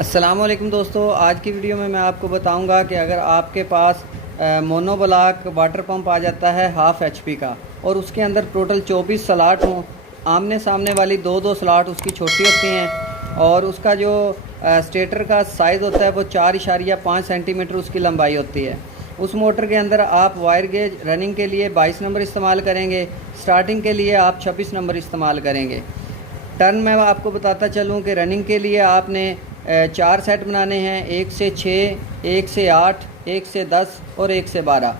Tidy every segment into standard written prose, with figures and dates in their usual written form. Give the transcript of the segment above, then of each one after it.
अस्सलाम वालेकुम दोस्तों, आज की वीडियो में मैं आपको बताऊंगा कि अगर आपके पास मोनोब्लॉक वाटर पंप आ जाता है हाफ़ HP का और उसके अंदर टोटल 24 स्लॉट हों, आमने सामने वाली दो दो स्लॉट उसकी छोटी होती हैं और उसका जो स्टेटर का साइज़ होता है वो 4.5 सेंटीमीटर उसकी लंबाई होती है। उस मोटर के अंदर आप वायर गेज रनिंग के लिए 22 नंबर इस्तेमाल करेंगे, स्टार्टिंग के लिए आप 26 नंबर इस्तेमाल करेंगे। टर्न मैं आपको बताता चलूँ कि रनिंग के लिए आपने 4 सेट बनाने हैं, 1 से 6, 1 से 8, 1 से 10 और 1 से 12।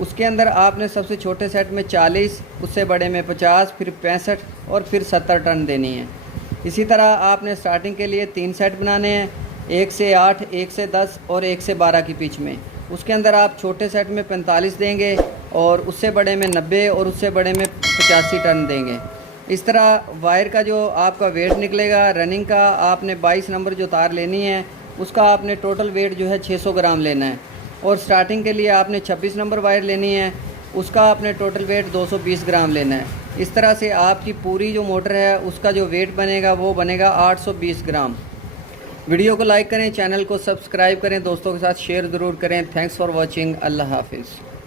उसके अंदर आपने सबसे छोटे सेट में 40, उससे बड़े में 50, फिर 65 और फिर 70 टर्न देनी है। इसी तरह आपने स्टार्टिंग के लिए 3 सेट बनाने हैं, 1 से 8, 1 से 10 और 1 से 12 की पिच में। उसके अंदर आप छोटे सेट में 45 देंगे और उससे बड़े में 90 और उससे बड़े में 85 टर्न देंगे। इस तरह वायर का जो आपका वेट निकलेगा रनिंग का, आपने 22 नंबर जो तार लेनी है उसका आपने टोटल वेट जो है 600 ग्राम लेना है। और स्टार्टिंग के लिए आपने 26 नंबर वायर लेनी है, उसका आपने टोटल वेट 220 ग्राम लेना है। इस तरह से आपकी पूरी जो मोटर है उसका जो वेट बनेगा वो बनेगा 820 ग्राम। वीडियो को लाइक करें, चैनल को सब्सक्राइब करें, दोस्तों के साथ शेयर ज़रूर करें। Thanks for watching. अल्लाह हाफिज़।